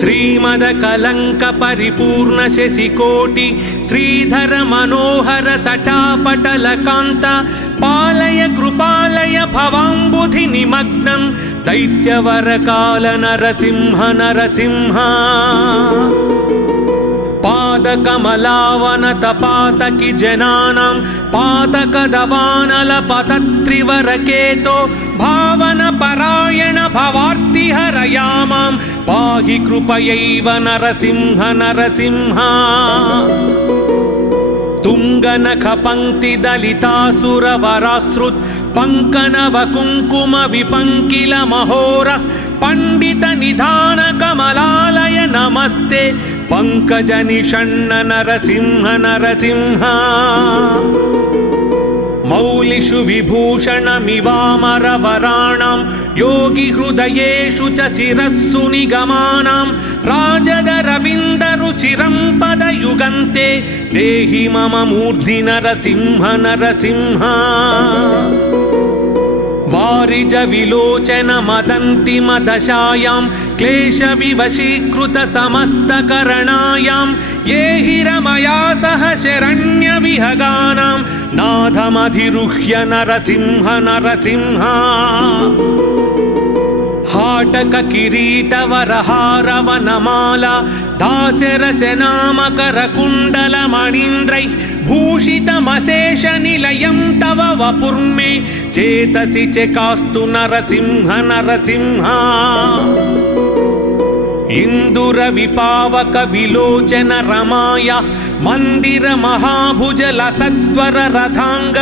श्रीमदकलङ्क परिपूर्ण शशिकोटि श्रीधर मनोहर सटापटलकान्त पालय कृपालय भवाम्बुधि निमग्नं दैत्यवरकाल नरसिंह नरसिंह पादकमलावन तपातकि जनानां पादकदवानल पतत्रिवरकेतो भावन परायण भवार्तिहरयामां पाहि कृपयैव नरसिंह नरसिंह तुंगनख पंक्ति दलितासुरवराश्रुत पंकनव कुंकुम विपंकिल महोर पंडित निधान कमलालय नमस्ते पंकज निषण्ण नरसिंह नरसिंह मौलिषु विभूषणमिवामरवराणां योगी हृदयेषु च शिरस्सु निगमानां राजदरविन्दरुचिरं पदयुगन्ते देहि मम मूर्धि नरसिंह नरसिंह वारिज विलोचन मदन्ति मदशायां क्लेश विवशीकृत समस्तकरणायां ये हिरमया सह शरण्य विहगानां नाथमधिरुह्य नरसिंह नरसिंह हाटक किरीट वरहारवनमाला दास्यरसनामकर कुण्डल मणीन्द्रैः भूषितमशेष निलयं तव वपुर्मे चेतसि चेकास्तु नरसिंह नरसिंह इंदुर विपावक विलोचन रमाया मंदिर महाभुज लसद्वर रथांग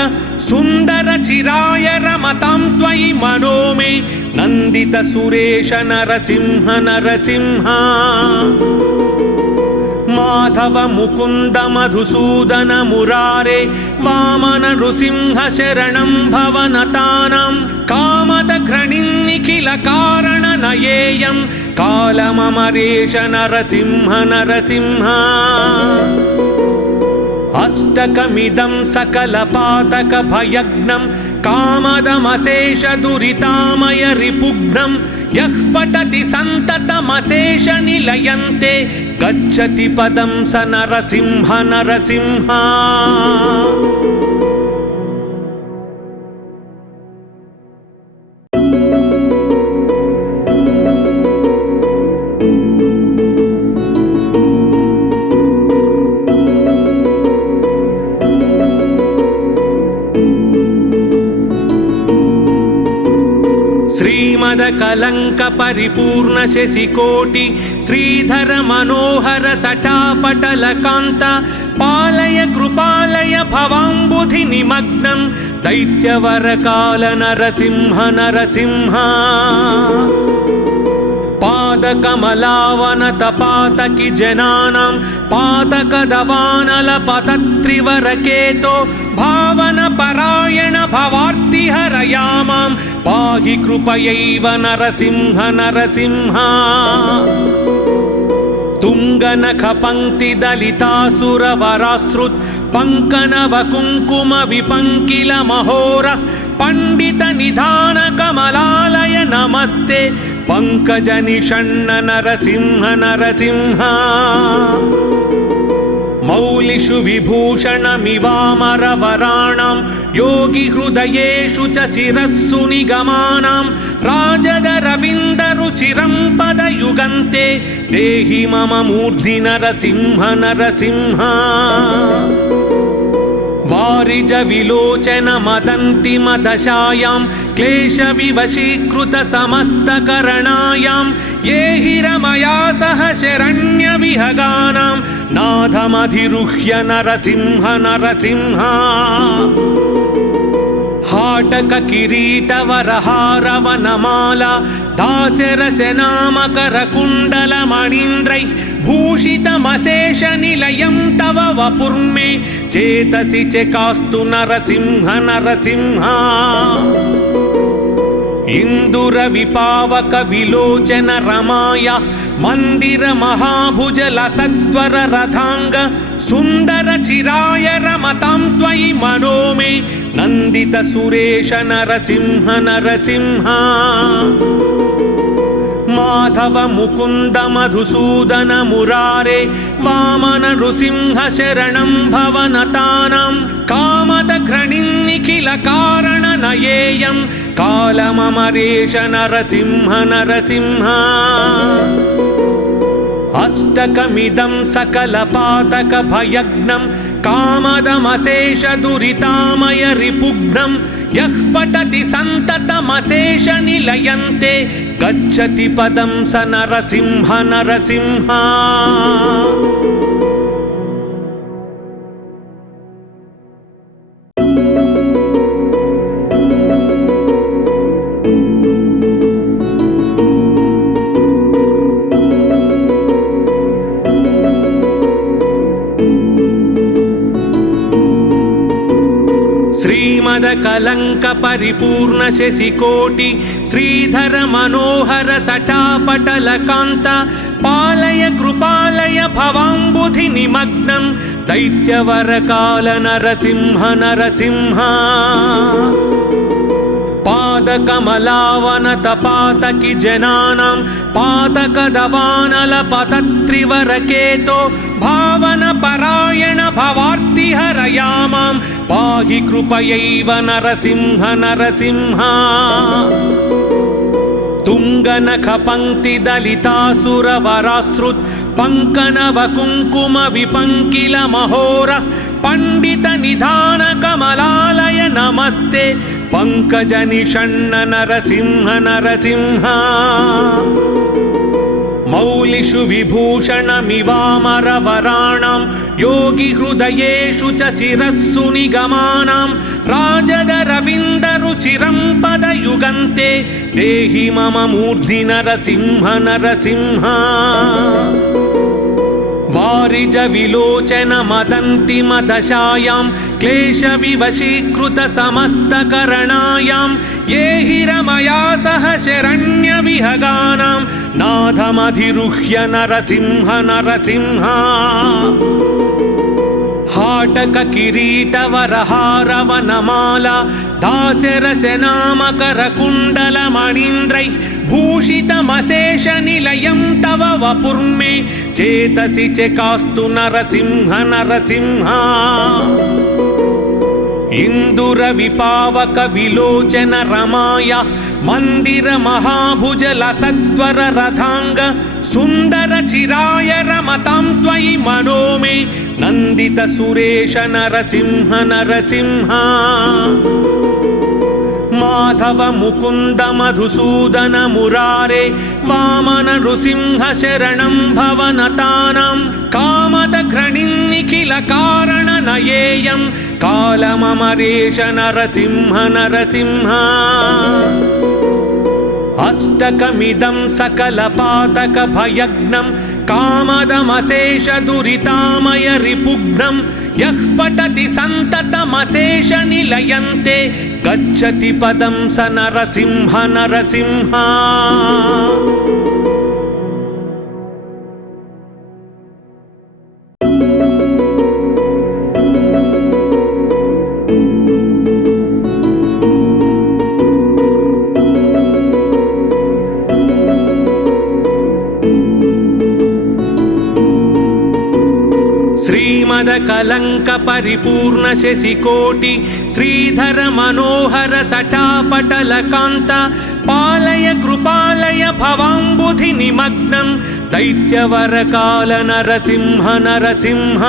सुंदर चिराय रमतां त्वयि मनो मे नंदित सुरेश नरसिंह नरसिंह माधव मुकुंद मधुसूदन मुरारे वामन नृसिंह शरणं भवनतानां कामद घृणिन्निखिल कारण नयेयं कालममरेश नरसिंह नरसिंह अष्टकमिदं सकलपातक भयग्नं कामदमशेष दुरितामय रिपुघ्नं यः पठति सन्ततमशेष निलयन्ते गच्छति पदं स नरसिंह नरसिंह श्रीमदकलङ्क परिपूर्ण शशिकोटि श्रीधर मनोहर सटापटलकान्त पालय कृपालय भवाम्बुधि निमग्नं दैत्यवरकाल नरसिंह नरसिंह पादकमलावन तपातकि जनानां पादकदवानल पतत्रिवरकेतो भावन परायण भवार्तिहरयामां पाहि कृपयैव नरसिंह नरसिंह तुंगनख पंक्ति दलितासुरवराश्रुत पंकनव कुंकुम विपंकिल महोर पंडित निधान कमलालय नमस्ते पंकज निषण्ण नरसिंह नरसिंह मौलिषु विभूषणमिवामरवराणां योगी हृदयेषु च शिरस्सु निगमानां राजदरविन्दरुचिरं पदयुगन्ते देहि मम मूर्धि नरसिंह नरसिंह वारिज विलोचन मदन्ति मदशायां क्लेश विवशीकृत समस्तकरणायां ये हिरमया सह शरण्य विहगानां नाथमधिरुह्य नरसिंह नरसिंह हाटक किरीट वरहारवनमाला दास्यरसनामकर कुण्डल मणीन्द्रैः भूषितमशेष निलयं तव वपुर्मे चेतसि चेकास्तु नरसिंह नरसिंह इंदुर विपावक विलोचन रमाया मंदिर महाभुज लसद्वर रथांग सुंदर चिराय रमतां त्वयि मनो मे नंदित सुरेश नरसिंह नरसिंह माधव मुकुन्द मधुसूदन मुरारे वामन नृसिंह शरणं भवनतानां कामद घृणिन्निखिल कारण नयेयं कालममरेश नरसिंह नरसिंह अष्टकमिदं सकलपातक भयग्नं कामदमशेष दुरितामय रिपुघ्नं यः पठति सन्ततमशेष निलयन्ते गच्छति पदं स नरसिंह नरसिंह कलंक परिपूर्ण शशिकोटि श्रीधर मनोहर सटापटल कांत पालय कृपालय भवाम्बुधि निमग्नं दैत्यवर काल नरसिंह नरसिंह पादकमलावनत पातकी जनानां पातकदवानल पतत्रिवरकेतो भावन परायण भवार्ति हरयामां पाहि कृपयैव नरसिंह नरसिंह तुंगनख पंक्ति दलितासुरवराश्रुत पंकनव कुंकुम विपंकिल महोर पंडित निधान कमलालय नमस्ते पंकज निषण्ण नरसिंह नरसिंह मौलिषु विभूषणमिवामरवराणां योगी हृदयेषु च शिरस्सु निगमानां राजदरविन्दरुचिरं पदयुगन्ते देहि मम मूर्धि नरसिंह नरसिंह वारिज विलोचन मदन्ति मदशायां क्लेश विवशीकृत समस्तकरणायां ये हिरमया सह शरण्य विहगानां नाथमधिरुह्य नरसिंह नरसिंह हाटक किरीट वरहारवनमाला दास्यरसनामकर कुण्डल मणीन्द्रैः भूषितमशेष निलयं तव वपुर्मे चेतसि चकास्तु नरसिंह नरसिंह इंदुर विपावक विलोचन रमाया मंदिर महाभुज लसद्वर रथांग सुंदर चिराय रमतां त्वयि मनो मे नंदित सुरेश नरसिंह नरसिंह माधव मुकुंद मधुसूदन मुरारे वामन नृसिंह शरणं भवनतानां कामद घृणिन्निखिल कारण नयेयं कालममरेश नरसिंह नरसिंह अष्टकमिदं सकलपातक भयग्नं कामदमशेष दुरितामय रिपुघ्नं यः पठति सन्ततमशेष निलयन्ते गच्छति पदं स नरसिंह नरसिंह कलंक परिपूर्ण शशिकोटि श्रीधर मनोहर सटापटल कांत पालय कृपालय भवाम्बुधि निमग्नं दैत्यवर काल नरसिंह नरसिंह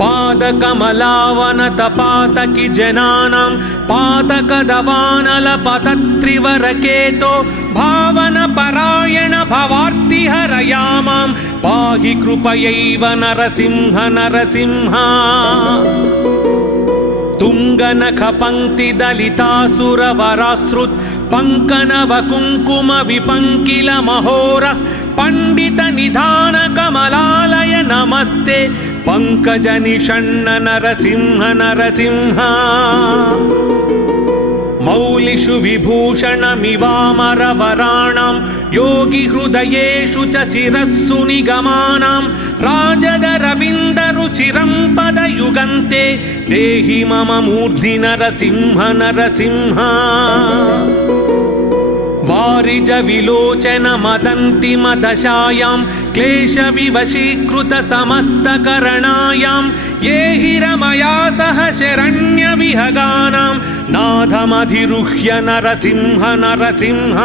पादकमलावनत पातकी जनानां पातकदवानल पतत्रिवरकेतो भावन परायण भवार्ति हरयामां पाहि कृपयैव नरसिंह नरसिंह तुंगनख पंक्ति दलितासुरवराश्रुत पंकनव कुंकुम विपंकिल महोर पंडित निधान कमलालय नमस्ते पंकज निषण्ण नरसिंह नरसिंह मौलिषु विभूषणमिवामरवराणां योगी हृदयेषु च शिरस्सु निगमानां राजदरविन्दरुचिरं पदयुगन्ते देहि मम मूर्धि नरसिंह नरसिंह वारिज विलोचन मदन्ति मदशायां क्लेश विवशीकृत समस्तकरणायां ये हि रमया सह शरण्य विहगानां नाथमधिरुह्य नरसिंह नरसिंह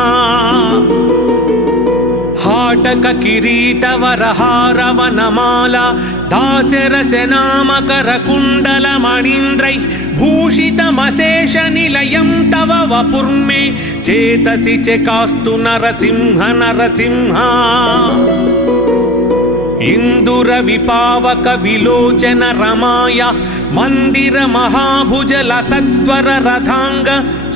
हाटक किरीट वरहारवनमाला दास्यरसनामकर कुण्डल मणीन्द्रैः भूषितमशेष निलयं तव वपुर्मे चेतसि चेकास्तु नरसिंह नरसिंह इंदुर विपावक विलोचन रमाया मंदिर महाभुजल सत्वर रथांग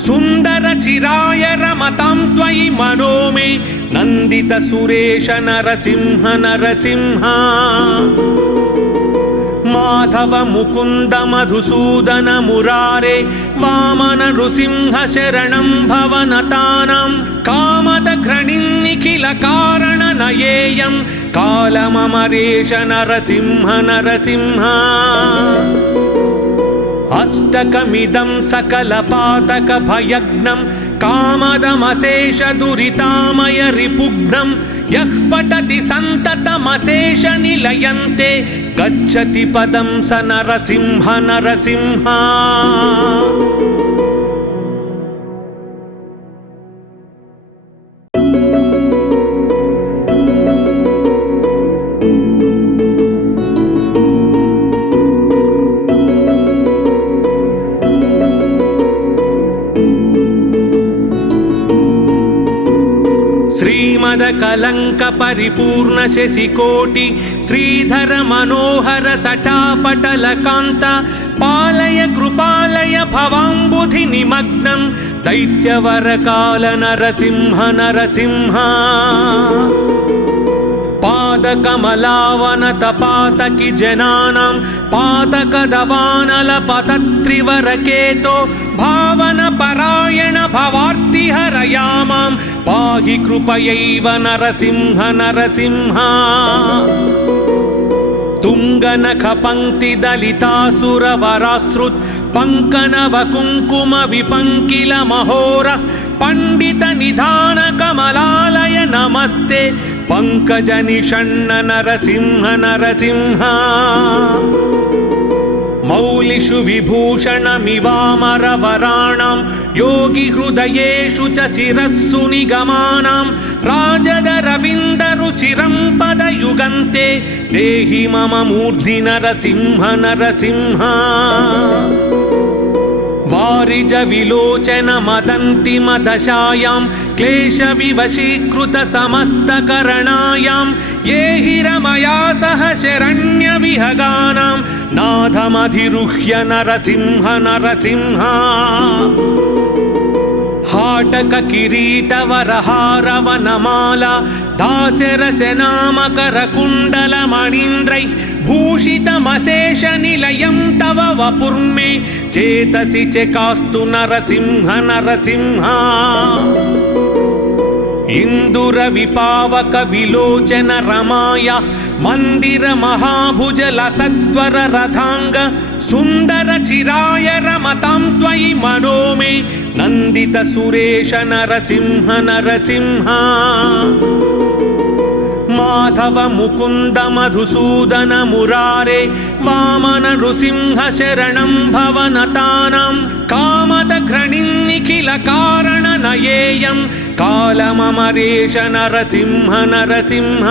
सुंदर चिराय रमतां त्वयि मनो मे नंदित सुरेश नरसिंह नरसिंह माधव मुकुंद मधुसूदन मुरारे वामन नृसिंह शरणं भवनतानां कामद घृणिन्निखिल कारण नयेयं कालममरेश नरसिंह नरसिंह अष्टकमिदं सकलपातक भयग्नं कामदमशेष दुरितामय रिपुघ्नं यः पठति सन्ततमशेष निलयन्ते गच्छति पदं स नरसिंह नरसिंह कलंक परिपूर्ण शशिकोटि श्रीधर मनोहर सटापटल कांत पालय कृपालय भवांबुधि निमग्नं दैत्यवर काल नरसिंह नरसिंह पादकमलावन तपातकि जनानां पातकदवानल पतत्रिवरकेतो भावन परायण भवार्ति हरयामां पाहि कृपयैव नरसिंह नरसिंह तुंगनख पंक्ति दलितासुर वराश्रुत पंकनव कुंकुम विपंकिल महोर पंडित निधान कमलालय नमस्ते पंकज निषण्ण नरसिंह नरसिंह मौलिषु विभूषणमिवामर वराणां योगी हृदयेषु च शिरस्सु निगमानां राजद रविन्द रुचिरं पदयुगन्ते देहि मम मूर्धि नरसिंह नरसिंह वारिज विलोचन मदन्ति मदशायां क्लेश विवशीकृत समस्तकरणायां ये हि रमया सह शरण्य विहगानां नाथमधिरुह्य नरसिंह नरसिंह हाटक किरीट वरहारवनमाला दास्यरसनामकर कुण्डल मणीन्द्रैः भूषितमशेष निलयं तव वपुर्मे चेतसि चेकास्तु नरसिंह नरसिंह इंदुर विपावक विलोचन रमाया मंदिर महाभुजल सत्वर रथांग सुंदर चिराय रमतां त्वयि मनो मे नंदित सुरेश नरसिंह नरसिंह माधव मुकुंद मधुसूदन मुरारे वामन नृसिंह शरणं भवनतानां कामद घृणिन्निखिल कारण नयेयं कालममरेश नरसिंह नरसिंह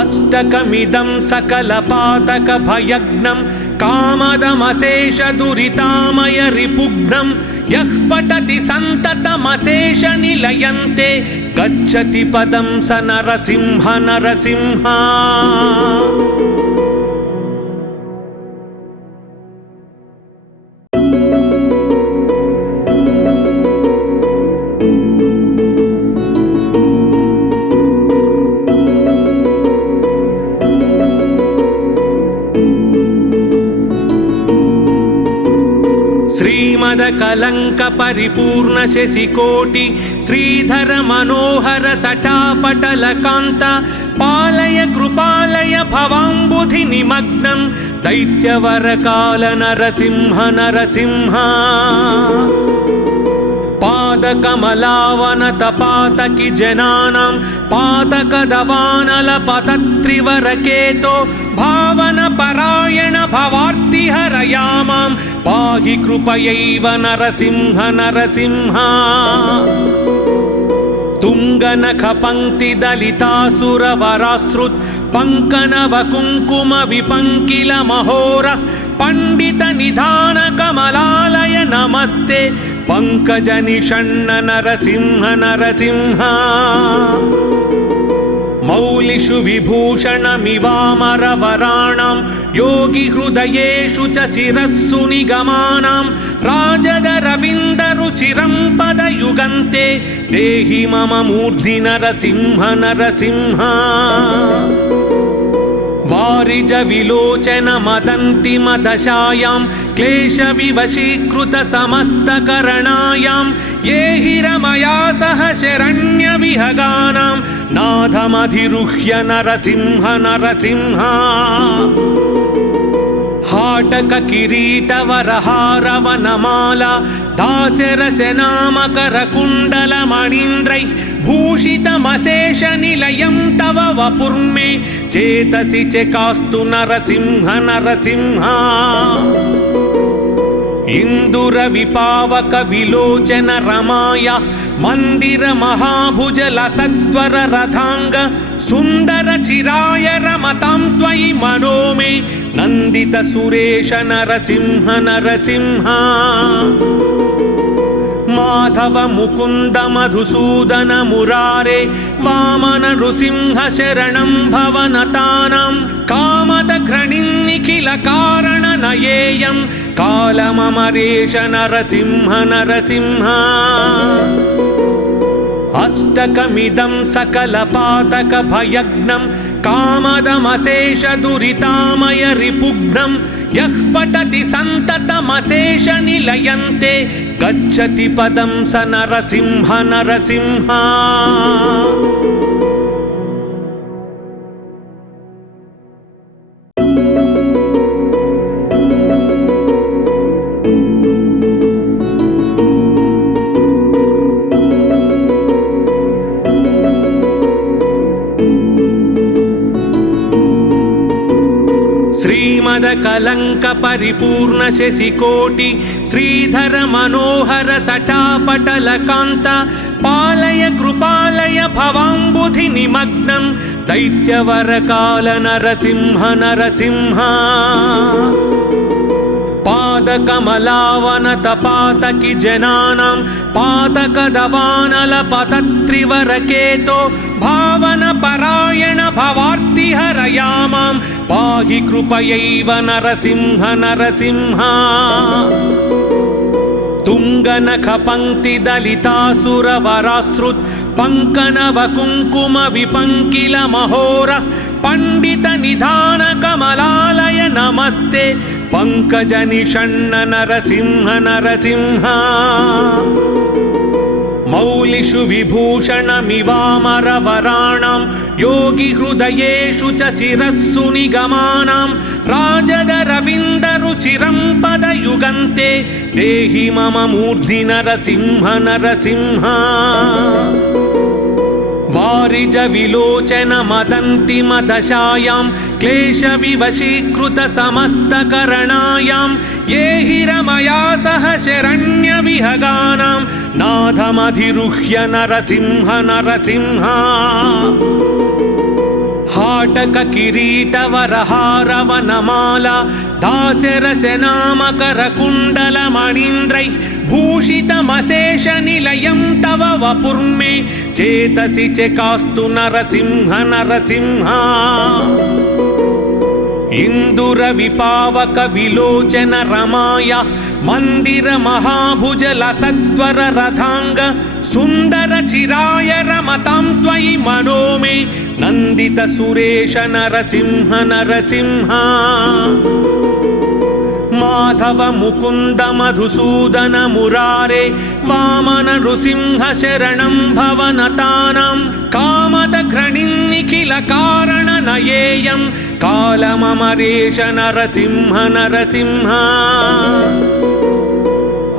अष्टकमिदं सकलपातक भयग्नं कामदमशेष दुरितामय रिपुघ्नं यः पठति सन्ततमशेष निलयन्ते गच्छति पदं स नरसिंह नरसिंह कलंक परिपूर्ण शशिकोटि श्रीधर मनोहर सटापटल कांत पालय कृपालय भवांबुधि निमग्नं दैत्यवर काल नरसिंह नरसिंह पादकमलावनतपातकि जनानां पातकदवानलपतत्रिवरकेतो भावनपरायण भवार्तिहरयामां पाहि कृपयैव नरसिंह नरसिंह तुङ्गनखपङ्क्तिदलितासुरवरासृत् पङ्कनवकुङ्कुमविपङ्किलमहोर पण्डितनिधानकमलालय नमस्ते पङ्कजनिषण्ण नरसिंह नरसिंह मौलिषु विभूषणमिवामरवराणां योगिहृदयेषु च शिरस्सु निगमानां राजदरविन्दरुचिरं पदयुगन्ते देहि मम मूर्धि नरसिंह नरसिंह वारिज विलोचन मदन्ति मदशायां क्लेशविवशीकृत समस्तकरणायां ये हिरमया सह शरण्यविहगानां नाथमधिरुह्य नरसिंह नरसिंह हाटक किरीटवरहारवनमाला दास्यरसनामकरकुण्डलमणीन्द्रैः भूषितमशेषनिलयं तव वपुर्मे चेतसि चकास्तु नरसिंह नरसिंह इन्दुरविपावक विलोचन रमाया मंदिर महाभुजल सत्वर रथांग सुंदर चिराय रमतां त्वयि मनो मे नंदित सुरेश नरसिंह नरसिंह माधव मुकुंद मधुसूदन मुरारे वामन नृसिंह शरणं भवनतानां कामद घृणिन्निखिल कारण नयेयं कालममरेश नरसिंह नरसिंह अष्टकमिदं सकलपातक भयग्नं कामदमशेष दुरितामय रिपुघ्नं यः पठति सन्ततमशेष निलयन्ते गच्छति पदं स नरसिंह नरसिंह कलंक परिपूर्ण शशिकोटि श्रीधर मनोहर सटापटल कांत पालय कृपालय भवाम्बुधि निमग्नं दैत्यवर काल नरसिंह नरसिंह पादकमलावनतपातकि जनानां पातकदवानलपतत्रिवरकेतो भावनपरायण भवार्तिहरयामां पाहि कृपयैव नरसिंह नरसिंह तुङ्गनखपङ्क्तिदलितासुरवरासृत् पङ्कनवकुङ्कुमविपङ्किलमहोर पण्डितनिधानकमलालय नमस्ते पङ्कजनिषण्ण नरसिंह नरसिंह मौलिषु विभूषणमिवामरवराणां योगिहृदयेषु च शिरस्सु निगमानां राजदरविन्दरुचिरं पदयुगन्ते देहि मम मूर्धि नरसिंह नरसिंह वारिज विलोचन मदन्ति मदशायां क्लेशविवशीकृत समस्तकरणायां ये हिरमया सह शरण्यविहगानां नाथमधिरुह्य नरसिंह नरसिंह हाटक किरीटवरहारवनमाला दास्यरसनामकरकुण्डलमणीन्द्रैः भूषितमशेषनिलयं तव वपुर्मे चेतसि चकास्तु नरसिंह नरसिंह इन्दुरविपावक विलोचन रमाया मंदिर महाभुजल सत्वर रथांग सुंदर चिराय रमतां त्वयि मनो मे नंदित सुरेश नरसिंह नरसिंह माधव मुकुंद मधुसूदन मुरारे वामन नृसिंह शरणं भवनतानां कामद घृणिन्निखिल कारण नयेयं कालममरेश नरसिंह नरसिंह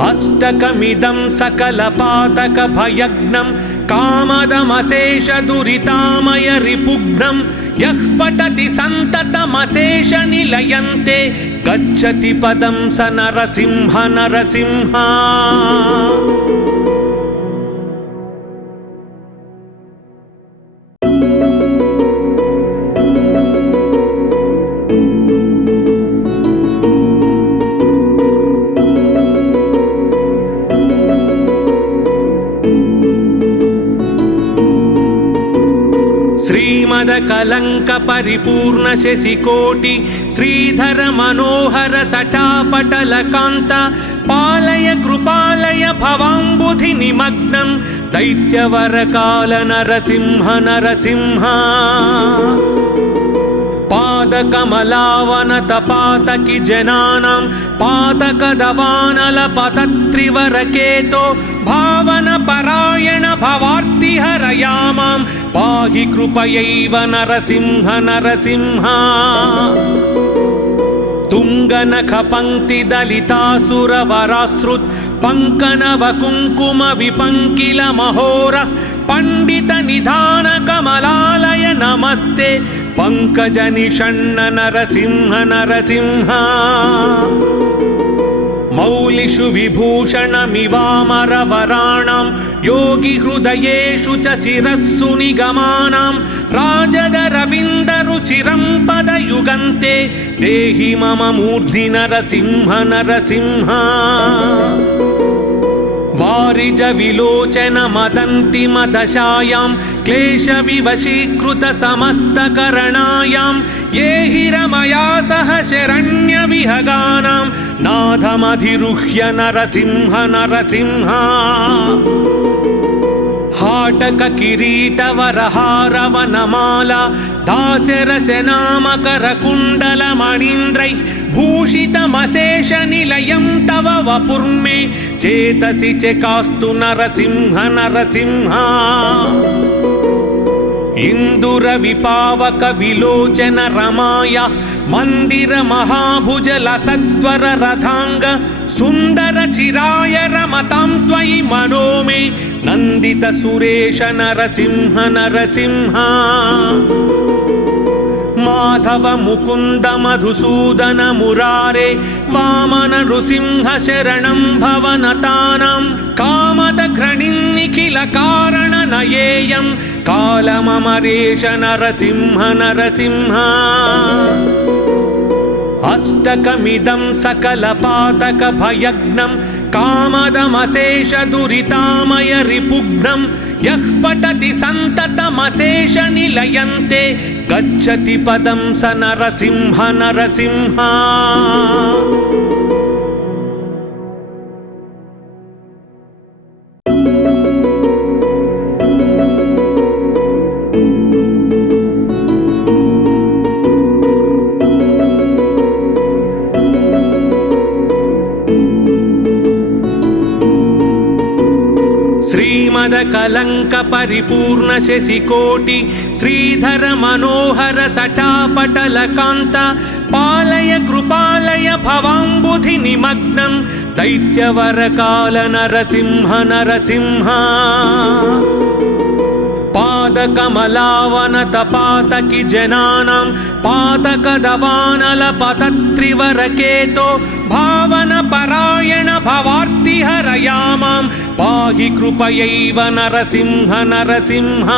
अष्टकमिदं सकलपातकभयग्नं कामदमशेषदुरितामय रिपुघ्नं यः पठति सन्ततमशेषनिलयन्ते गच्छति पदं स नरसिंह नरसिंह। श्रीमदकलङ्क परिपूर्ण शशिकोटि श्रीधर मनोहर सटापटलकान्त पालय कृपालय भवाम्बुधि निमग्नं दैत्यवरकाल नरसिंह नरसिंह। पादकमलावनतपातकि जनानां पातकदवानलपतत्रिवरकेतो भावनपरायण भवार्तिहरयामां पाहि कृपयैव नरसिंह नरसिंह। तुङ्गनखपङ्क्तिदलितासुरवराश्रुत् पङ्कनवकुङ्कुमविपङ्किलमहोर पण्डितनिधानकमलालय नमस्ते पङ्कजनिषण्ण नरसिंह नरसिंह। मौलिषु विभूषणमिवामरवराणां योगिहृदयेषु च शिरस्सु निगमानां राजदरविन्दरुचिरं पदयुगन्ते देहि मम मूर्धि नरसिंह नरसिंह। वारिज विलोचन मदन्ति मदशायां क्लेशविवशीकृत समस्तकरणायां ये हि रमया सह शरण्यविहगानां नाथमधिरुह्य नरसिंह नरसिंह। हाटक किरीटवरहारवनमाला दास्यरसनामकरकुण्डलमणीन्द्रैः भूषितमशेषनिलयं तव वपुर्मे चेतसि चकास्तु नरसिंह नरसिंह। इन्दुरविपावक विलोचन रमाया मन्दिर महाभुजलसत्वर रथांग सुन्दर चिराय रमतां त्वयि मनो मे नन्दित सुरेश नरसिंह नरसिंह। माधव मुकुन्द मधुसूदन मुरारे वामन नृसिंह शरणं भवनतानां कामदघ्रणिं निखिल कारण नयेयं कालममरेश नरसिंह नरसिंह। अष्टकमिदं सकलपातकभयग्नं कामदमशेषदुरितामय रिपुघ्नं यः पठति सन्ततमशेषनिलयन्ते गच्छति पदं स नरसिंह नरसिंह। श्रीमदकलङ्क परिपूर्ण शशिकोटि श्रीधर मनोहर सटापटलकान्त पालय कृपालय भवाम्बुधि निमग्नं दैत्यवरकाल नरसिंह नरसिंह। पादकमलावनतपातकि जनानां पातकदवानलपतत्रिवरकेतो भावनपरायण भवार्तिहरयामां पाहि कृपयैव नरसिंह नरसिंह।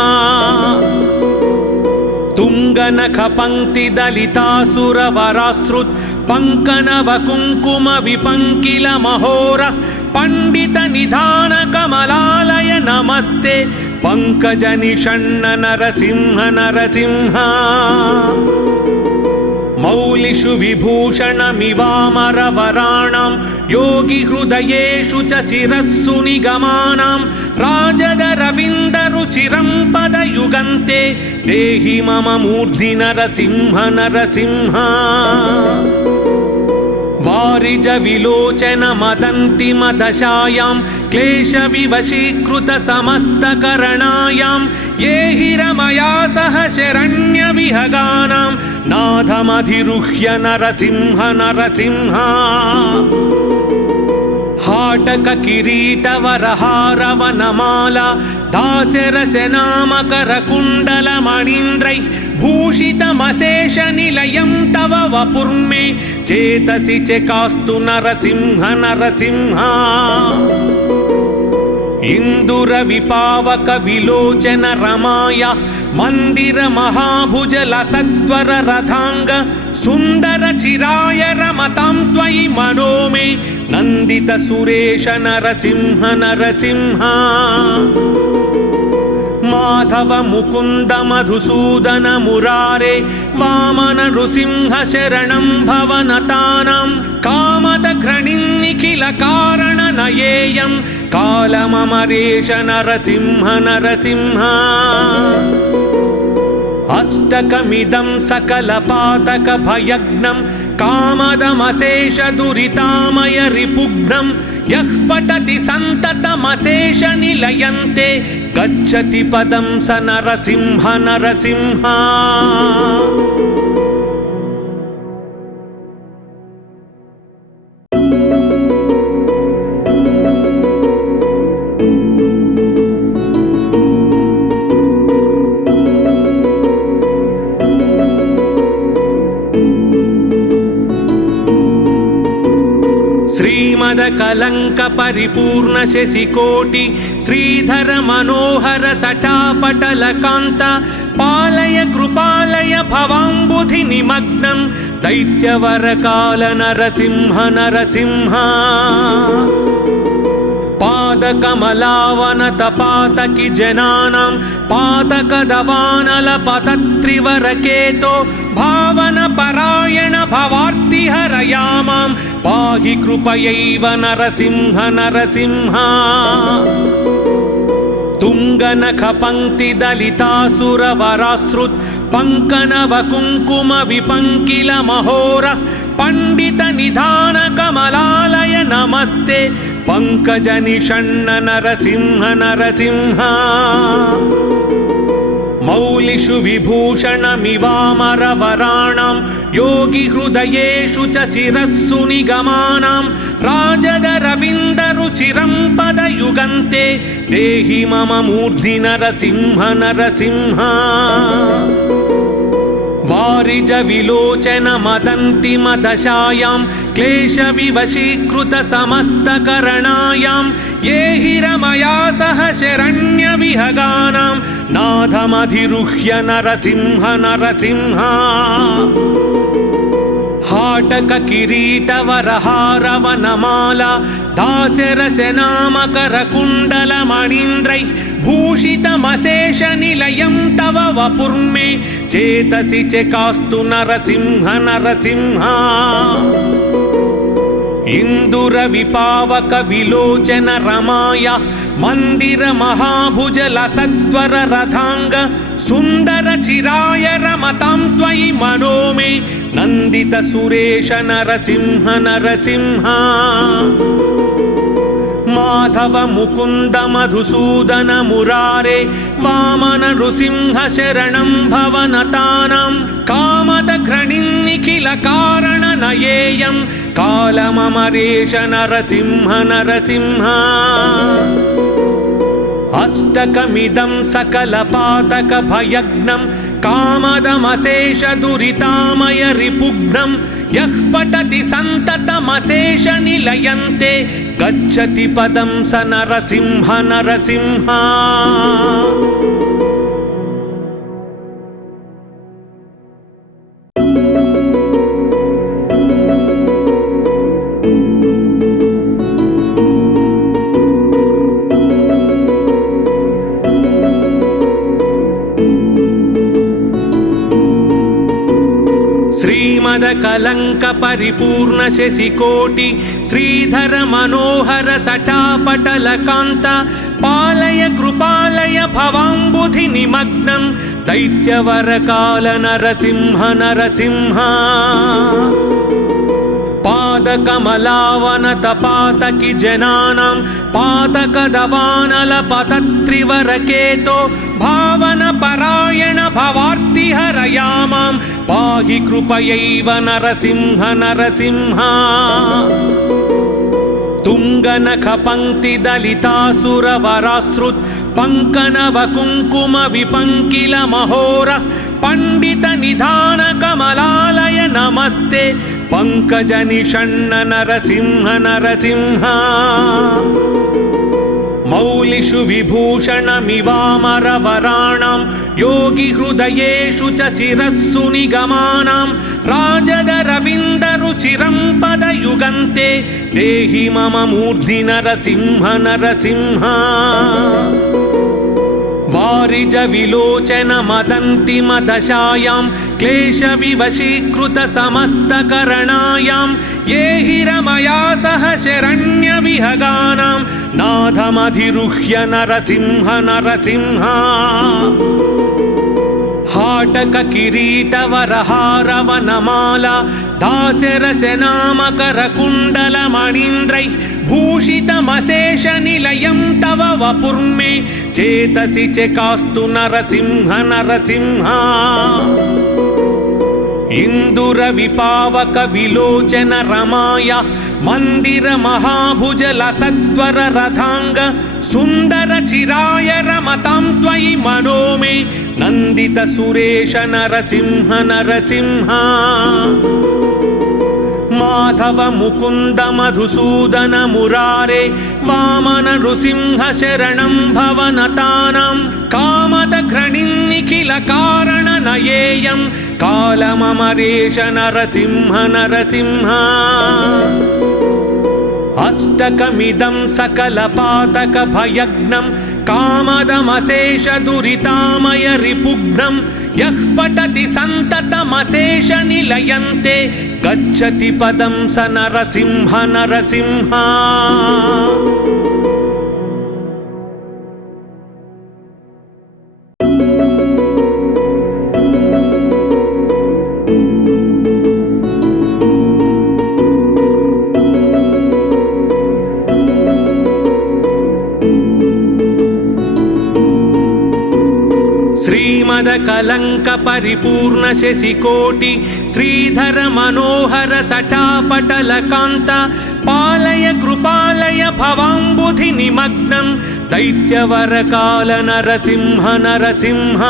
तुङ्गनखपङ्क्तिदलितासुरवराश्रुत् पङ्कनवकुङ्कुमविपङ्किलमहोर पण्डितनिधानकमलालय नमस्ते पङ्कजनिषण्ण नरसिंह नरसिंह। मौलिषु विभूषणमिवामरवराणां योगिहृदयेषु च शिरस्सु निगमानां राजदरविन्दरुचिरं पदयुगन्ते देहि मम मूर्धि नरसिंह नरसिंह। वारिज विलोचन मदन्ति मदशायां क्लेशविवशीकृत समस्तकरणायां ये हि रमया सह शरण्यविहगानां नाथमधिरुह्य नरसिंह नरसिंह। हाटक किरीटवरहारवनमाला दास्यरसनामकर कुण्डलमणीन्द्रैः भूषितमशेषनिलयं तव वपुर्मे चेतसि चकास्तु नरसिंह नरसिंह इन्दुरविपावक विलोचन रमाया मन्दिर महाभुजलसत्वर रथांग सुन्दर चिराय रमतां त्वयि मनो मे नन्दित सुरेश नरसिंह नरसिंह माधव मुकुन्द मधुसूदन मुरारे वामन नृसिंह शरणं भवनतानां कामद घृणिन्निखिल कारण नयेयं कालममरेश नरसिंह नरसिंह अष्टकमिदं सकलपातक भयग्नं कामदमशेष दुरितामय रिपुघ्नं यः पठति सन्ततमशेष निलयन्ते गच्छति पदं स नरसिंह नरसिंह कलंक परिपूर्ण शशिकोटि श्रीधर मनोहर सटापटल कांत पालय कृपालय भवाम्बुधि निमग्नं दैत्यवर काल नरसिंह नरसिंह पादकमलावन तपातकि जनानां पातकदवानल पतत्रिवरकेतो भावन परायण भवार्ति हरयामां पाहि कृपयैव नरसिंह नरसिंह तुंगनख पंक्ति दलितासुरवराश्रुत पंकनव कुंकुम विपंकिल महोर पंडित निधान कमलालय नमस्ते पंकज निषण्ण नरसिंह नरसिंह मौलिषु विभूषणमिवामरवराणां योगी हृदयेषु च शिरस्सु निगमानां राजगरविन्दरुचिरं पदयुगन्ते देहि मम मूर्धि नरसिंह नरसिंह वारिज विलोचन मदन्ति मदशायां क्लेश विवशीकृत समस्त करणायां ये हि रमया सह शरण्य विहगानां नाथमधिरुह्य नरसिंह नरसिंह हाटक किरीटवरहारवनमाला दास्यरसनामकर कुण्डलमणीन्द्रैः भूषितमशेष निलयं तव वपुर्मे चेतसि चकास्तु नरसिंह नरसिंह इन्दुरविपावक विलोचन रमाया मन्दिर महाभुजलसत्वर रथांग सुन्दर चिराय रमतां त्वयि मनो मे नन्दित सुरेश नरसिंह नरसिंह माधव मुकुन्द मधुसूदन मुरारे वामन नृसिंह शरणं भवनतानां कामद घृणिन्निखिल कारण नयेयं कालममरेश नरसिंह नरसिंह अष्टकमिदं सकलपातक भयग्नं कामदमशेष दुरितामय रिपुघ्नं यः पठति सन्ततमशेष निलयन्ते गच्छति पदं स नरसिंह नरसिंह कलंक परिपूर्ण शशिकोटि श्रीधर मनोहर सटापटल कांत पालय कृपालय भवाम्बुधि निमग्नं दैत्यवर काल नरसिंह नरसिंह पादकमलावन तपातकि जनानां पातकदवानल पतत्रिवरकेतो भावन परायण भवार्ति हरयामां पाहि कृपयैव नरसिंह नरसिंह तुंग तुङ्गनखपङ्क्तिदलितासुरवराश्रुत् पङ्कनवकुङ्कुमविपङ्किलमहोर पण्डितनिधानकमलालय नमस्ते पङ्कजनिषण्ण नरसिंह नरसिंह मौलिषु विभूषणमिवामरवराणां योगिहृदयेषु च शिरस्सु निगमानां राजदरविन्दरुचिरं पदयुगन्ते देहि मम मूर्धि नरसिंह नरसिंह वारिज विलोचन मदन्ति मदशायां क्लेशविवशीकृत समस्तकरणायां ये हिरमया सह शरण्यविहगानां नाथमधिरुह्य नरसिंह नरसिंह हाटक किरीटवरहारवनमाला दास्यरसनामकरकुण्डलमणीन्द्रैः भूषितमशेषनिलयं तव वपुर्मे चेतसि चेकास्तु नरसिंह नरसिंह इन्दुरविपावक विलोचन रमाया मन्दिर महाभुजलसत्वर रथांग सुन्दर चिराय रमतां त्वयि मनो मे नन्दित सुरेश नरसिंह नरसिंह माधव मुकुन्द मधुसूदन मुरारे वामन नृसिंह शरणं भवनतानां कामद घृणिन्निखिल कारण नयेयं कालममरेश नरसिंह नरसिंह अष्टकमिदं सकलपातक भयग्नं कामदमशेष दुरितामय रिपुघ्नं यः पठति सन्ततमशेष निलयन्ते गच्छति पदं स नरसिंह नरसिंह कलंक परिपूर्ण शशिकोटि श्रीधर मनोहर सटापटल कांत पालय कृपालय भवाम्बुधि निमग्नं दैत्यवर काल नरसिंह नरसिंह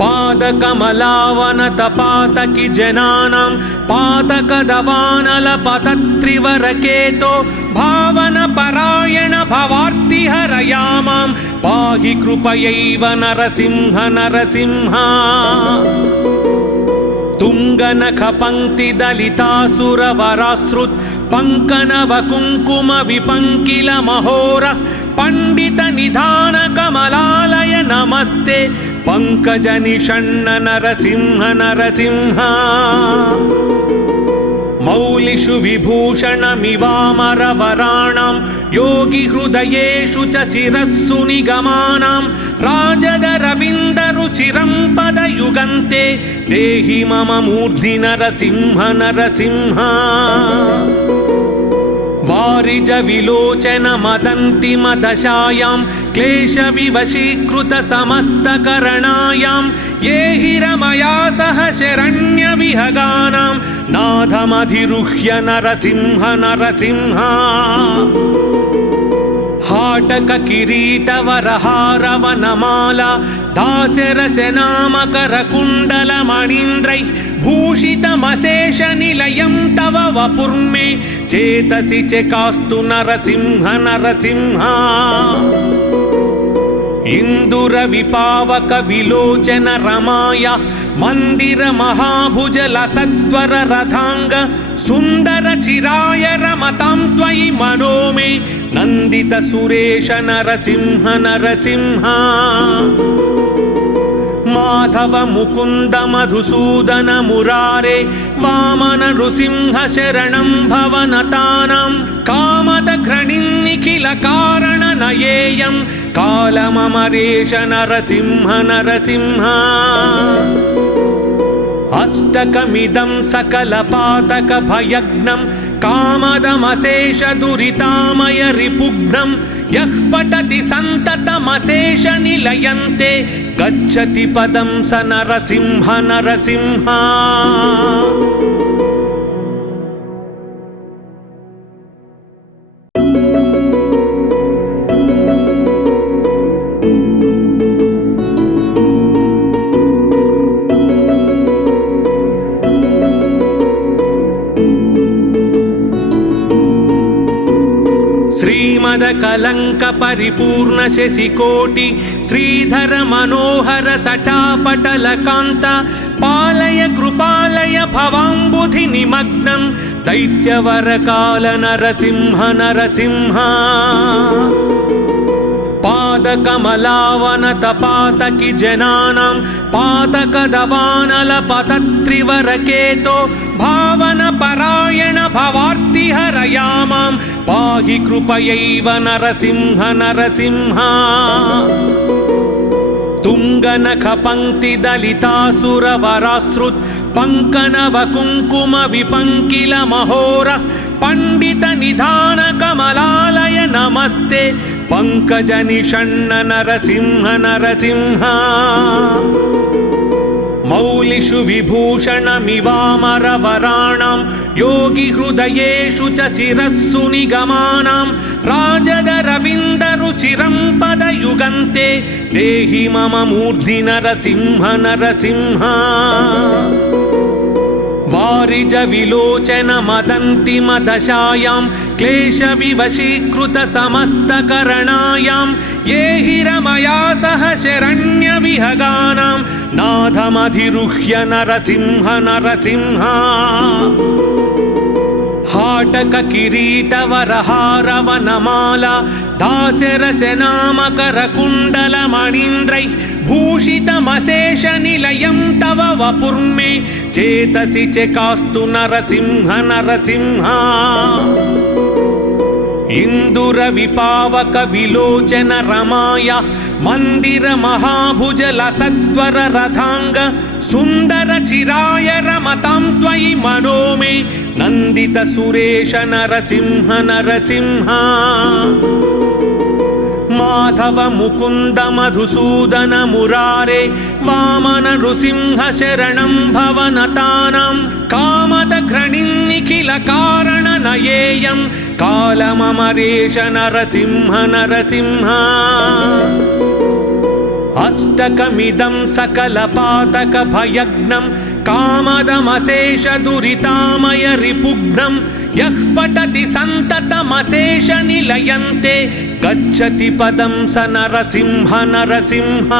पादकमलावन तपातकि जनानां पातकदवानल पतत्रिवरकेतो भावन परायण भवार्तिहरयामां पाहि कृपयैव नरसिंह नरसिंह तुङ्गनखपङ्क्तिदलितासुरवराश्रुत् पङ्कनवकुङ्कुमविपङ्किलमहोर पण्डितनिधानकमलालय नमस्ते पङ्कजनिषण्ण नरसिंह नरसिंह मौलिषु विभूषणमिवामरवराणां योगिहृदयेषु च शिरस्सु निगमानां राजदरविन्दरुचिरं पदयुगन्ते देहि मम मूर्धि नरसिंह नरसिंह वारिज विलोचन मदन्ति मदशायां क्लेशविवशीकृत समस्तकरणायां ये हिरमया सह शरण्यविहगानां नाथमधिरुह्य नरसिंह नरसिंह हाटक किरीटवरहारवनमाला दास्यरसनामकरकुण्डलमणीन्द्रैः भूषितमशेषनिलयं तव वपुर्मे चेतसि चेकास्तु नरसिंह नरसिंह इन्दुरविपावक विलोचन रमाया मन्दिर महाभुजलसत्वर रथांग सुन्दर चिराय रमतां त्वयि मनो मे नन्दित सुरेश नरसिंह नरसिंह माधव मुकुन्द मधुसूदन मुरारे वामन नृसिंह शरणं भवनतानां कामद घृणिन्निखिल कारण नयेयं कालममरेश नरसिंह नरसिंह अष्टकमिदं सकलपातक भयग्नं कामदमशेष दुरितामय रिपुघ्नं यः पठति सन्ततमशेष निलयन्ते गच्छति पदं स नरसिंह नरसिंह मदकलङ्क परिपूर्ण शशिकोटि श्रीधर मनोहर सटापटलकान्त पालय कृपालय भवाम्बुधि निमग्नं दैत्यवरकाल नरसिंह नरसिंह पादकमलावनतपातकि जनानां पातकदवानलपतत्रिवरकेतो भावनपरायण भवार्तिहरयामां पाहि कृपयैव नरसिंह नरसिंह तुङ्गनखपङ्क्तिदलितासुरवरासृत् पङ्कनवकुङ्कुमविपङ्किलमहोर पण्डितनिधानकमलालय नमस्ते पङ्कजनिषण्ण नरसिंह नरसिंह मौलिषु विभूषणमिवामरवराणां योगिहृदयेषु च शिरस्सु निगमानां राजदरविन्दरुचिरं पदयुगन्ते देहि मम मूर्धि नरसिंह नरसिंह वारिज विलोचन मदन्ति मदशायां क्लेशविवशीकृत समस्तकरणायां ये हि रमया सह शरण्यविहगानां नाथमधिरुह्य नरसिंह नरसिंह हाटक किरीटवरहारवनमाला दास्यरसनामकरकुण्डलमणीन्द्रैः भूषितमशेषनिलयं तव वपुर्मे चेतसि चकास्तु नरसिंह नरसिंह इन्दुरविपावक विलोचन रमाया मन्दिर महाभुजल सत्वर रथांग सुन्दर चिराय रमतां त्वयि मनो मे नन्दित सुरेश नरसिंह नरसिंह माधव मुकुन्द मधुसूदन मुरारे वामन नृसिंह शरणं भवनतानां कामद घृणिन्निखिल कारण नयेयं कालममरेश नरसिंह नरसिंह अष्टकमिदं सकलपातक भयग्नं कामदमशेष दुरितामय रिपुघ्नं यः पठति सन्ततमशेष निलयन्ते गच्छति पदं स नरसिंह नरसिंह